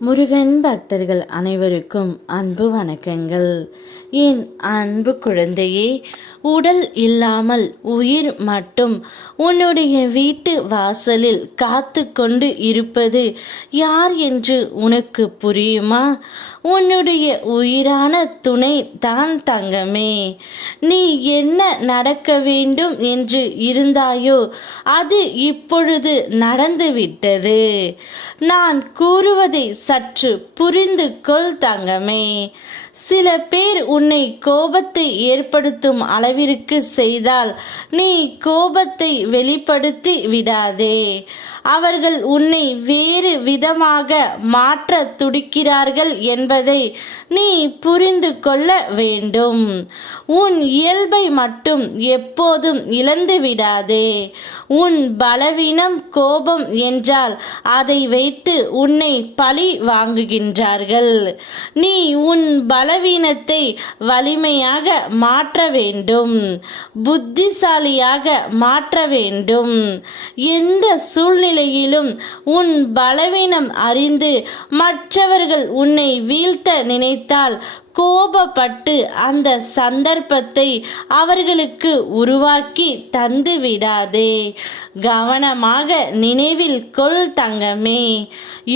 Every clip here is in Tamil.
முருகன் பக்தர்கள் அனைவருக்கும் அன்பு வணக்கங்கள். என் அன்பு குழந்தையே, உடல் இல்லாமல் உயிர் மட்டும் உன்னுடைய வீட்டு வாசலில் காத்து கொண்டு இருப்பது யார் என்று உனக்கு புரியுமா? உன்னுடைய உயிரான துணை தான் தங்கமே. நீ என்ன நடக்க வேண்டும் என்று இருந்தாயோ அது இப்பொழுது நடந்துவிட்டது. நான் கூறுவதை சற்று புரிந்து கொள் தங்கமே. சில பேர் உன்னை கோபத்தை ஏற்படுத்தும் அளவிற்கு செய்தால் நீ கோபத்தை வெளிப்படுத்தி விடாதே. அவர்கள் உன்னை வேறு விதமாக மாற்ற துடிக்கிறார்கள் என்பதை நீ புரிந்து கொள்ள வேண்டும். உன் இயல்பை மட்டும் எப்போதும் இழந்து விடாதே. உன் பலவீனம் கோபம் என்றால் அதை வைத்து உன்னை பழி வாங்குகின்றார்கள். நீ உன் பலவீனத்தை வலிமையாக மாற்ற வேண்டும், புத்திசாலியாக மாற்ற வேண்டும். எந்த சூழ்நிலையிலும் உன் பலவீனம் அறிந்து மற்றவர்கள் உன்னை வீழ்த்த நினைத்தால் கோபப்பட்டு அந்த சந்தர்ப்பத்தை அவர்களுக்கு உருவாக்கி தந்து விடாதே. கவனமாக நினைவில் கொள் தங்கமே.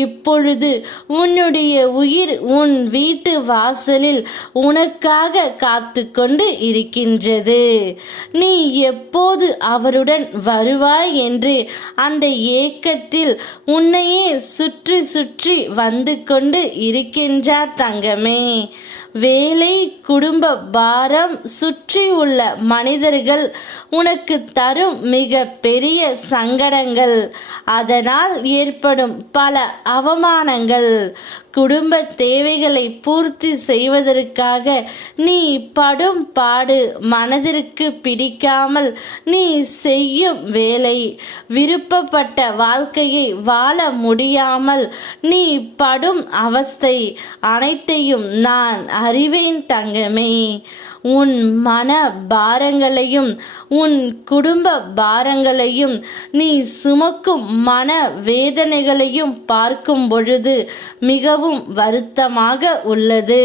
இப்பொழுது உன்னுடைய உயிர் உன் வீட்டு வாசலில் உனக்காக காத்து கொண்டு இருக்கின்றது. நீ எப்போது அவருடன் வருவாய் என்று அந்த ஏக்கத்தில் உன்னையே சுற்றி சுற்றி வந்து கொண்டு இருக்கின்றார் தங்கமே. வேலை, குடும்ப பாரம், சுற்றி உள்ள மனிதர்கள் உனக்கு தரும் மிக பெரிய சங்கடங்கள், அதனால் ஏற்படும் பல அவமானங்கள், குடும்ப தேவைகளை பூர்த்தி செய்வதற்காக நீ படும் பாடு, மனதிற்கு பிடிக்காமல் நீ செய்யும் வேலை, விருப்பப்பட்ட வாழ்க்கையை வாழ முடியாமல் நீ படும் அவஸ்தை அனைத்தையும் நான் அறிவேன் தங்கமே. உன் மன பாரங்களையும் உன் குடும்ப பாரங்களையும் நீ சுமக்கும் மன வேதனைகளையும் பார்க்கும் பொழுது மிகவும் வருத்தமாக உள்ளது.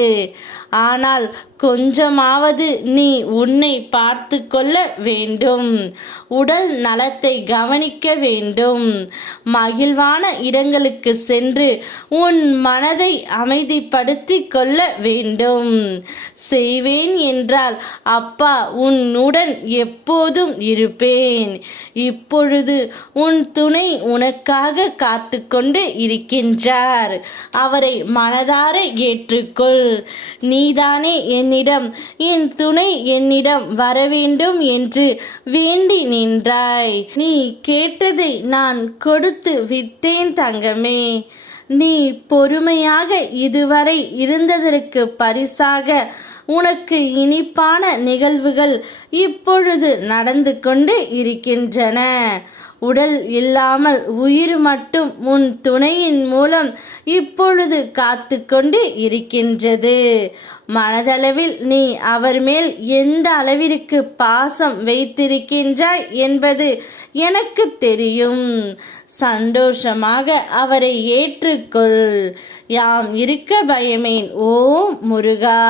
ஆனால் கொஞ்சமாவது நீ உன்னை பார்த்து கொள்ள வேண்டும். உடல் நலத்தை கவனிக்க வேண்டும். மகிழ்வான இடங்களுக்கு சென்று உன் மனதை அமைதிப்படுத்தி கொள்ள வேண்டும். செய்வேன் என்றால் அப்பா உன்னுடன் எப்போதும் இருப்பேன். இப்பொழுது உன் துணை உனக்காக காத்து கொண்டு இருக்கின்றார். அவரை மனதார ஏற்றுக்கொள். நீதானே என்னிடம் என் துணை என்னிடம் வரவேண்டும் என்று வேண்டி நின்றாய். நீ கேட்டதை நான் கொடுத்து விட்டேன் தங்கமே. நீ பொறுமையாக இதுவரை இருந்ததற்கு பரிசாக உனக்கு இனிப்பான நிகழ்வுகள் இப்பொழுது நடந்து கொண்டு இருக்கின்றன. உடல் இல்லாமல் உயிர் மட்டும் உன் துணையின் மூலம் இப்பொழுது காத்து கொண்டு இருக்கின்றது. மனதளவில் நீ அவர் மேல் எந்த அளவிற்கு பாசம் வைத்திருக்கின்றாய் என்பது எனக்கு தெரியும். சந்தோஷமாக அவரை ஏற்றுக்கொள். யாம் இருக்க பயமேன். ஓம் முருகா.